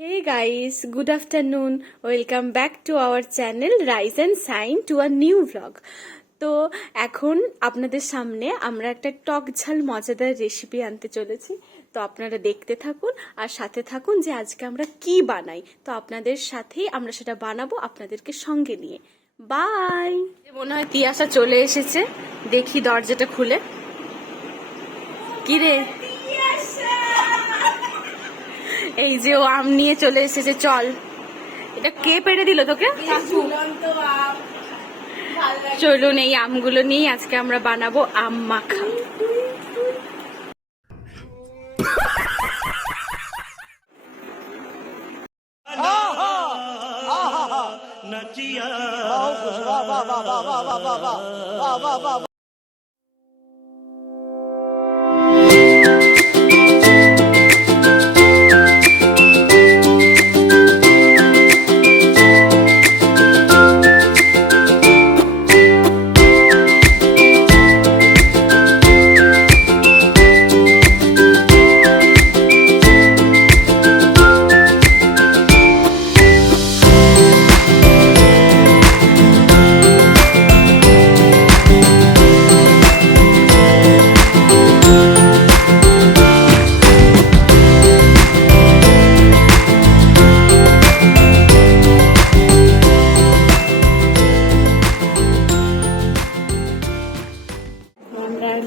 Hey guys, good afternoon. Welcome back to our channel Rise and Shine to a new vlog. তো এখন আপনাদের সামনে আমরা একটা টক ঝাল মজাদার রেসিপি আনতে চলেছি। তো আপনারা দেখতে থাকুন আর সাথে থাকুন যে আজকে আমরা কি বানাই। তো আপনাদের সাথেই আমরা সেটা বানাবো আপনাদেরকে সঙ্গে নিয়ে। বাই। মনে হয় তিয়াশা চলে এসেছে, দেখি দরজাটা খুলে। কি রে? এই যে ও আম নিয়ে চলে এসেছে, চল। এটা কে পেড়ে দিল তোকে? চলুন এই আমগুলো নিয়ে আজকে আমরা বানাবো আম মাখা।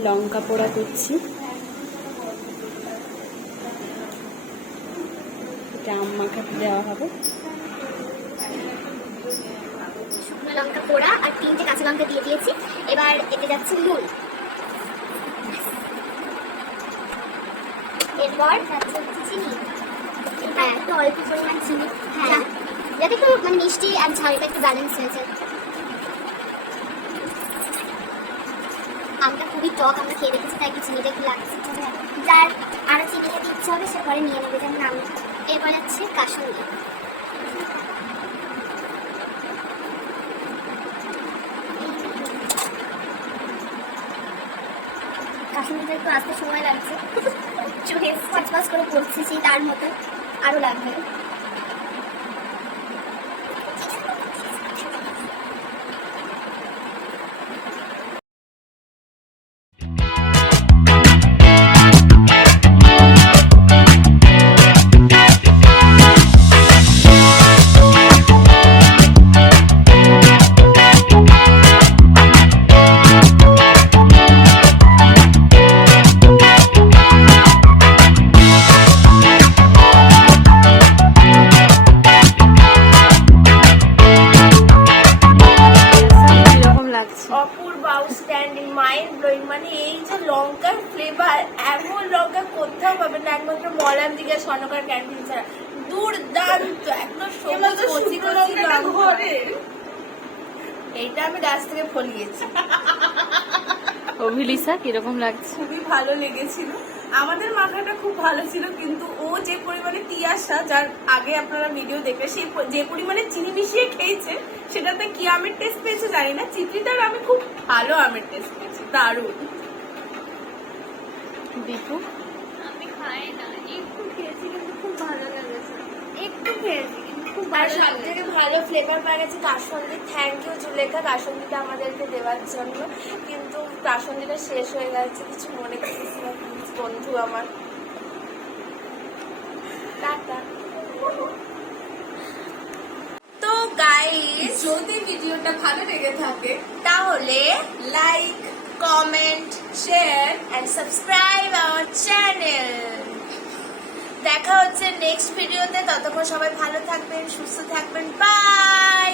লঙ্কা পোড়া করছি, এটা আম মাখাতে দেওয়া হবে। শুকনো লঙ্কা পোড়া আর 3টে কাঁচা লঙ্কা দিয়ে দিয়েছি। এবার এতে যাচ্ছে নুন, এরপর যাচ্ছে চিনি। হ্যাঁ, একটু অল্প পরিমাণ চিনি, হ্যাঁ, যাতে একটু মানে মিষ্টি আর ঝালটা একটু ব্যালেন্স হয়েছে। আমটা খুবই টক, আমরা খেয়ে দেখেছি, তাই একটু চিনিটা একটু লাগছে। যার আরো চিনি খেতে ইচ্ছে হবে সে পরে নিয়ে নেবে, যেমন আমি। এরপর যাচ্ছে কাসুন্দি, কাসুন্দিটা একটু আসতে সময় লাগছে, চোখে পাঁচ করে পড়ছি, তার মতো আরো লাগবে। অপূর্ব, আউটস্ট্যান্ডিং, মাইন্ড ব্লোয়িং। মানে এই যে লঙ্কার ফ্লেভার, এমন লঙ্কা কোথাও পাবেন না, একমাত্র মলাম দিকে সনকার ক্যান্টিন ছাড়া। দুর্দান্ত, একদম সবুজ কচি কচি লঙ্কা। এইটা আমি গাছ থেকে ফলিয়েছি। অভিলিসা কিরকম লাগছে? খুবই ভালো লেগেছিল, আমাদের মাখাটা খুব ভালো ছিল, কিন্তু ও যে পরিমাণে তিয়াশা, যার আগে আপনারা ভিডিও দেখবে, সে যে পরিমাণে চিনি মিশিয়ে খেয়েছে, সেটাতে কি আমের টেস্ট পেয়েছে জানি না। চিত্রিতার আমি খুব ভালো আমের টেস্ট পেয়েছি, দারুণ। দীপু? আমি খাই না, একটু খেয়েছি কিন্তু খুব ভালো লেগেছে। একটু খেয়েছি কিন্তু খুব ভালো সব থেকে ভালো ফ্লেভার পাওয়া গেছে কাসুন্দি। থ্যাংক ইউ জুলেখা কাসুন্দিটা আমাদেরকে দেওয়ার জন্য, কিন্তু কাসুন্দিটা শেষ হয়ে গেছে, কিছু মনে করিস না বন্ধু আমার। টাটা। তো গাইস, যদি ভিডিওটা ভালো লেগে থাকে তাহলে like, comment, share and subscribe our channel. দেখা হচ্ছে নেক্সট ভিডিওতে, ততক্ষণ সবাই ভালো থাকবেন, সুস্থ থাকবেন, বাই।